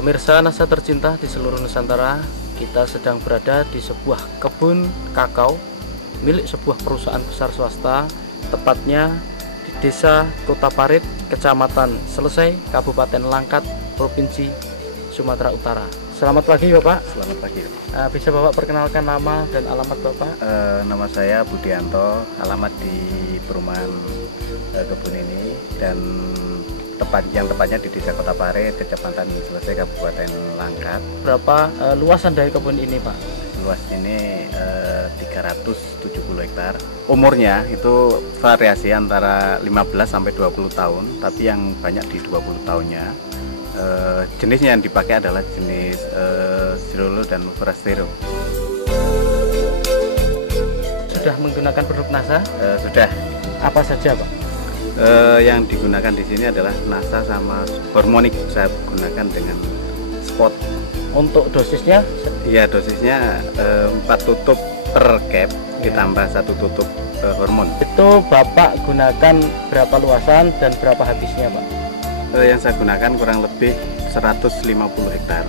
Pemirsa NASA tercinta di seluruh Nusantara, kita sedang berada di sebuah kebun kakao milik sebuah perusahaan besar swasta, tepatnya di Desa Kota Parit, Kecamatan Selesai, Kabupaten Langkat, Provinsi Sumatera Utara. Selamat pagi Bapak. Selamat pagi. Bisa Bapak perkenalkan nama dan alamat Bapak? Nama saya Budianto, alamat di perumahan kebun ini, dan tepatnya di Desa Kota Parit, Kecamatan Selesai, Kabupaten Langkat. Berapa luasan dari kebun ini Pak? Luas ini 370 hektar. Umurnya itu variasi antara 15 sampai 20 tahun, tapi yang banyak di 20 tahunnya. Jenisnya yang dipakai adalah jenis Cirolo dan Forastero. Sudah menggunakan produk NASA? Sudah. Apa saja Pak? Yang digunakan di sini adalah NASA sama Hormonik. Saya gunakan dengan spot. Untuk dosisnya? Iya, dosisnya 4 tutup per cap ditambah 1 tutup hormon. Itu Bapak gunakan berapa luasan dan berapa habisnya Pak? Yang saya gunakan kurang lebih 150 hektar.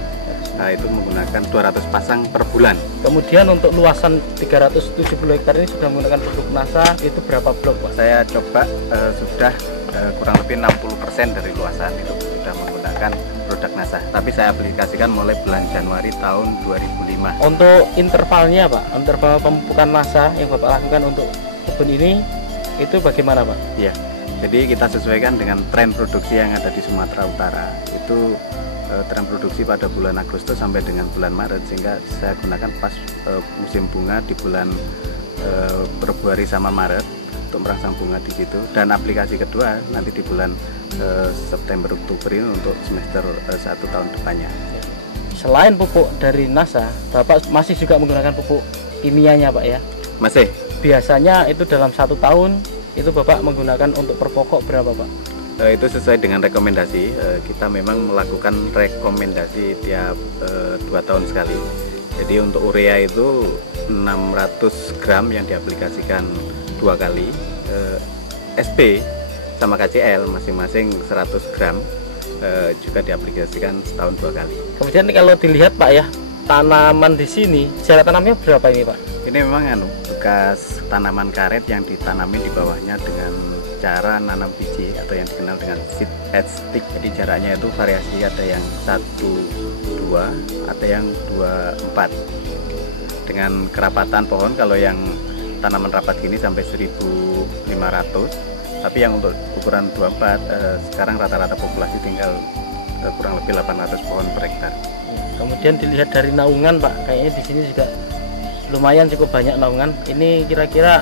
Nah, itu menggunakan 200 pasang per bulan. Kemudian untuk luasan 370 hektar ini sudah menggunakan produk NASA, itu berapa blok Pak? Saya coba sudah kurang lebih 60% dari luasan itu sudah menggunakan produk NASA. Tapi saya aplikasikan mulai bulan Januari tahun 2005. Untuk intervalnya Pak, interval pemupukan NASA yang Bapak lakukan untuk kebun ini, itu bagaimana Pak? Iya, jadi kita sesuaikan dengan tren produksi yang ada di Sumatera Utara. Itu tren produksi pada bulan Agustus sampai dengan bulan Maret, sehingga saya gunakan pas musim bunga di bulan Februari sama Maret untuk merangsang bunga di situ, dan aplikasi kedua nanti di bulan September Oktober ini untuk semester 1 tahun depannya. Selain pupuk dari NASA, Bapak masih juga menggunakan pupuk kimianya Pak ya? Masih. Biasanya itu dalam 1 tahun itu Bapak menggunakan untuk per pokok berapa Pak? Itu sesuai dengan rekomendasi. Kita memang melakukan rekomendasi tiap 2 tahun sekali. Jadi untuk urea itu 600 gram yang diaplikasikan 2 kali. SP sama KCL masing-masing 100 gram juga diaplikasikan setahun 2 kali. Kemudian kalau dilihat Pak ya, tanaman di sini jarak tanamnya berapa ini Pak? Ini memang bekas tanaman karet yang ditanami di bawahnya dengan cara nanam biji atau yang dikenal dengan seed head stick. Jadi jaraknya itu variasi, ada yang 1-2, ada yang 2-4. Dengan kerapatan pohon, kalau yang tanaman rapat gini sampai 1.500. Tapi yang untuk ukuran 24 sekarang rata-rata populasi tinggal kurang lebih 800 pohon per hektar. Kemudian dilihat dari naungan Pak, kayaknya di sini juga lumayan cukup banyak naungan. Ini kira-kira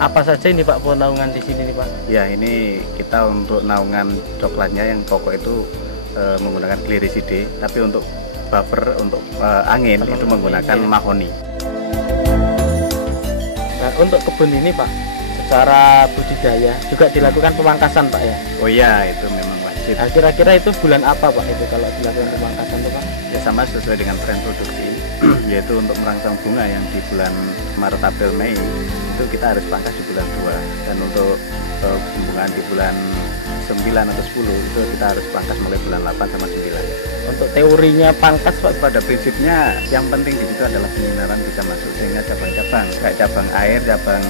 apa saja ini Pak pohon naungan di sini nih Pak? Ya, ini kita untuk naungan coklatnya yang pokok itu menggunakan Glyriside, tapi untuk buffer untuk angin itu menggunakan mahoni. Nah, untuk kebun ini Pak, secara budidaya juga dilakukan pemangkasan Pak ya? Oh iya, itu memang wajib. Nah, kira-kira itu bulan apa Pak itu kalau dilakukan pemangkasan itu Pak? Ya, sama sesuai dengan tren produksi, yaitu untuk merangsang bunga yang di bulan Maret, April, Mei itu kita harus pangkas di bulan 2, dan untuk pembungaan di bulan 9 atau 10 itu kita harus pangkas mulai bulan 8 sama 9. Untuk teorinya pangkas Pak? Pada prinsipnya yang penting di situ adalah penyinaran bisa masuk, sehingga cabang-cabang kayak cabang air, cabang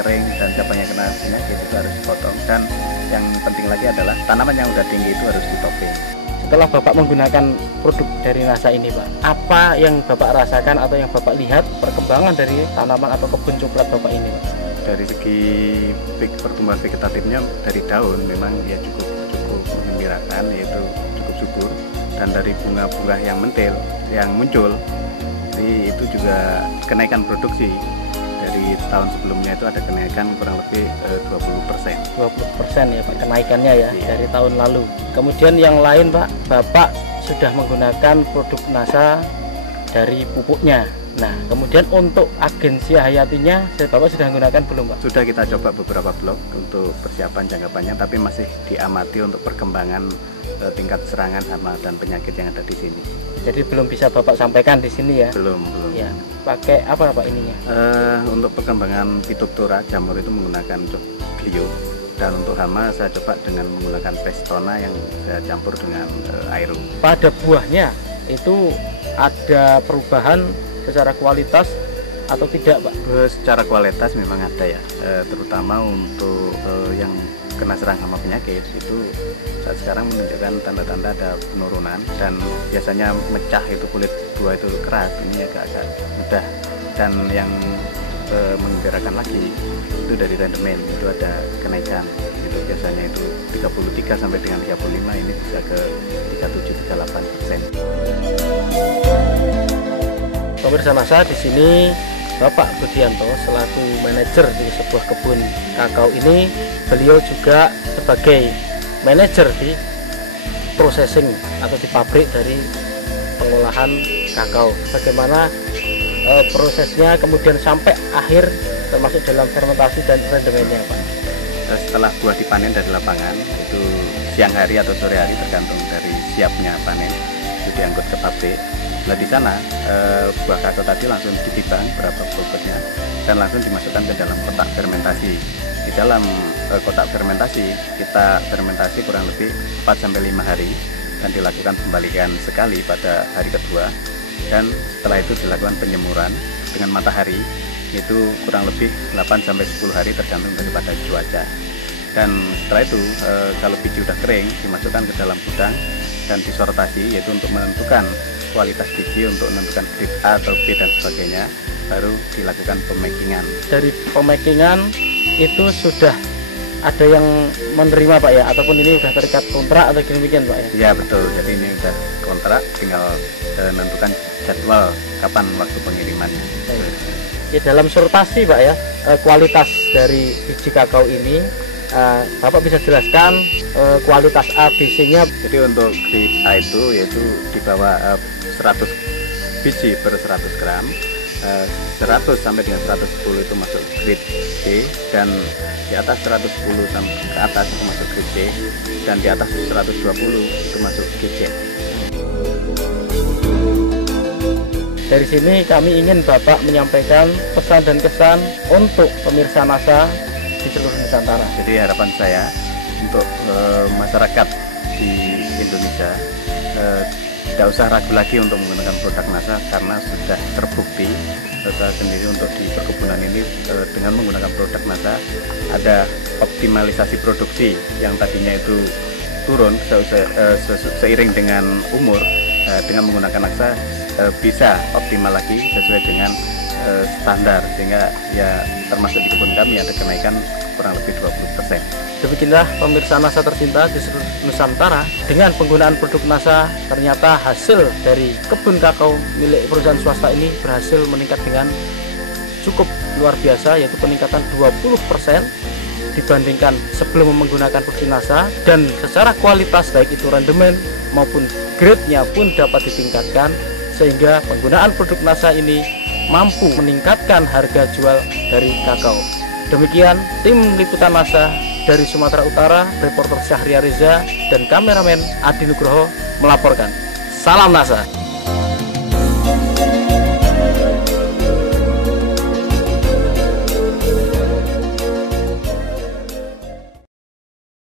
kering, dan cabang yang kena penyakit itu harus dipotong. Dan yang penting lagi adalah tanaman yang udah tinggi itu harus ditoping. Setelah Bapak menggunakan produk dari NASA ini Pak, apa yang Bapak rasakan atau yang Bapak lihat perkembangan dari tanaman atau kebun coklat Bapak ini Pak? Dari segi pertumbuhan vegetatifnya dari daun memang ya cukup menggembirakan, yaitu cukup subur, dan dari bunga-bunga yang mentil yang muncul, jadi itu juga kenaikan produksi. Dari tahun sebelumnya itu ada kenaikan kurang lebih 20%. 20% ya Pak kenaikannya ya, iya, dari tahun lalu. Kemudian yang lain Pak, Bapak sudah menggunakan produk NASA dari pupuknya. Nah, kemudian untuk agensi hayatinya, Bapak sudah menggunakan belum Pak? Sudah, kita coba beberapa blok untuk persiapan jangka panjang, tapi masih diamati untuk perkembangan tingkat serangan hama dan penyakit yang ada di sini. Jadi belum bisa Bapak sampaikan di sini ya? Belum. Ya, pakai apa Pak ininya? Untuk perkembangan Phytophthora jamur itu menggunakan bio, dan untuk hama saya coba dengan menggunakan Pestona yang saya campur dengan Aero. Pada buahnya itu ada perubahan secara kualitas atau tidak, Pak? Secara kualitas memang ada ya, terutama untuk yang kena serang hama penyakit itu saat sekarang menunjukkan tanda-tanda ada penurunan, dan biasanya mecah itu kulit buah itu keras, ini agak mudah. Dan yang menggembirakan lagi itu dari rendemen itu ada kenaikan, itu biasanya itu 33 sampai dengan 35, ini bisa ke 37-38%. Pemirsa Nasa, di sini Bapak Budianto selaku manajer di sebuah kebun kakao ini, beliau juga sebagai manajer di processing atau di pabrik dari pengolahan kakao. Bagaimana prosesnya kemudian sampai akhir, termasuk dalam fermentasi dan rendemennya, Pak? Setelah buah dipanen dari lapangan, itu siang hari atau sore hari tergantung dari siapnya panen, itu diangkut ke pabrik. Nah, di sana buah kakao tadi langsung ditimbang berapa bobotnya dan langsung dimasukkan ke dalam kotak fermentasi. Di dalam kotak fermentasi kita fermentasi kurang lebih 4-5 hari dan dilakukan pembalikan sekali pada hari kedua, dan setelah itu dilakukan penyemuran dengan matahari itu kurang lebih 8-10 hari tergantung daripada cuaca. Dan setelah itu kalau biji sudah kering dimasukkan ke dalam gudang dan disortasi, yaitu untuk menentukan kualitas biji, untuk menentukan grade A atau B dan sebagainya, baru dilakukan pemakingan. Dari pemakingan itu sudah ada yang menerima, Pak ya, ataupun ini sudah terikat kontrak atau demikian, Pak ya? Ya betul, jadi ini sudah kontrak, tinggal menentukan jadwal kapan waktu pengirimannya. Ya, dalam sortasi, Pak ya, kualitas dari biji kakao ini, Bapak bisa jelaskan kualitas A, B, C-nya? Jadi untuk grade A itu yaitu di bawah 100 biji per 100 gram, 100 sampai dengan 110 itu masuk grade B, dan di atas 110 sampai ke atas itu masuk grade C, dan di atas 120 itu masuk GC. Dari sini kami ingin Bapak menyampaikan pesan dan kesan untuk pemirsa Nasa di seluruh Nusantara. Jadi harapan saya untuk masyarakat di Indonesia tidak usah ragu lagi untuk menggunakan produk Nasa, karena sudah terbukti saya sendiri untuk di perkebunan ini dengan menggunakan produk Nasa ada optimalisasi produksi yang tadinya itu turun seiring dengan umur, dengan menggunakan Nasa bisa optimal lagi sesuai dengan standar, sehingga ya termasuk di kebun kami ada kenaikan kurang lebih 20%. Demikianlah pemirsa Nasa tercinta di seluruh Nusantara, dengan penggunaan produk Nasa ternyata hasil dari kebun kakao milik perusahaan swasta ini berhasil meningkat dengan cukup luar biasa, yaitu peningkatan 20% dibandingkan sebelum menggunakan produk Nasa, dan secara kualitas baik itu rendemen maupun grade-nya pun dapat ditingkatkan, sehingga penggunaan produk Nasa ini mampu meningkatkan harga jual dari kakao. Demikian tim liputan Nasa dari Sumatera Utara, reporter Syahria Reza dan kameramen Adi Nugroho melaporkan. Salam Nasa.